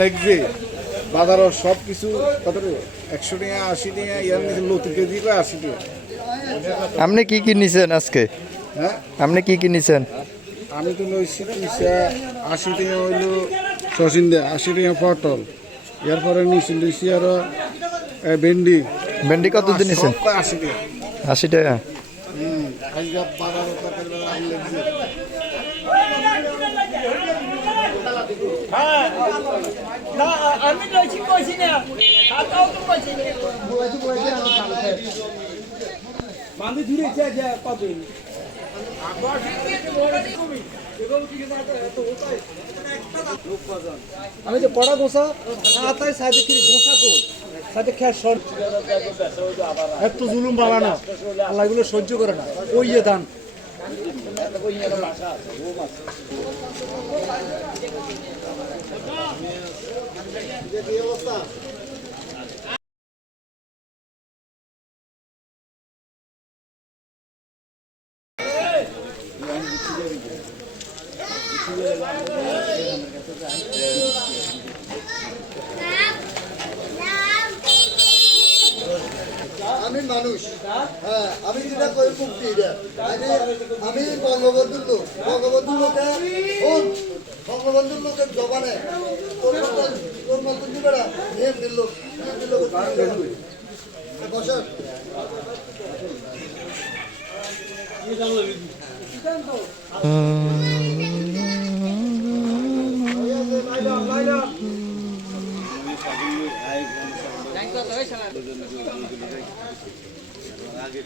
লাগবে বাজারের সব কিছু কত 100 টাকা 80 টাকা ইয়ার নিচে লতি কেজি করে 80 টাকা। আপনি কি কি নিছেন আজকে? হ্যাঁ আপনি কি কি নিছেন? আমি তো লইছি 80 টাকা হইলো সসিন্দা, 80 টাকা পটল, এরপরে লইছি আরো ভেন্ডি। ভেন্ডি কত দিন নিছেন? 80 টাকা। 80 টাকা। আজকে বাজারের তরকারি আম লাগছে। না আমি লইছি কইছি না খাতাও তো কইছি না বান্ধি দূরে যা পাবে আমি যে পড়া গোসা হাতায় সাইডে কি গোসা গোল সাইডে খেয়ার শর্ট একটু জুলুম বাবা না আল্লাহ এগুলো সহ্য করে না ওই দান আমি মানুষ, হ্যাঁ আমি যেটা করি মুক্তি আমি বঙ্গবন্ধুর লোক, বঙ্গবন্ধুর লোকে বঙ্গবন্ধুর লোকের জবানে তোর মতন দিবেড়া নিয়ম লোক বসার আগে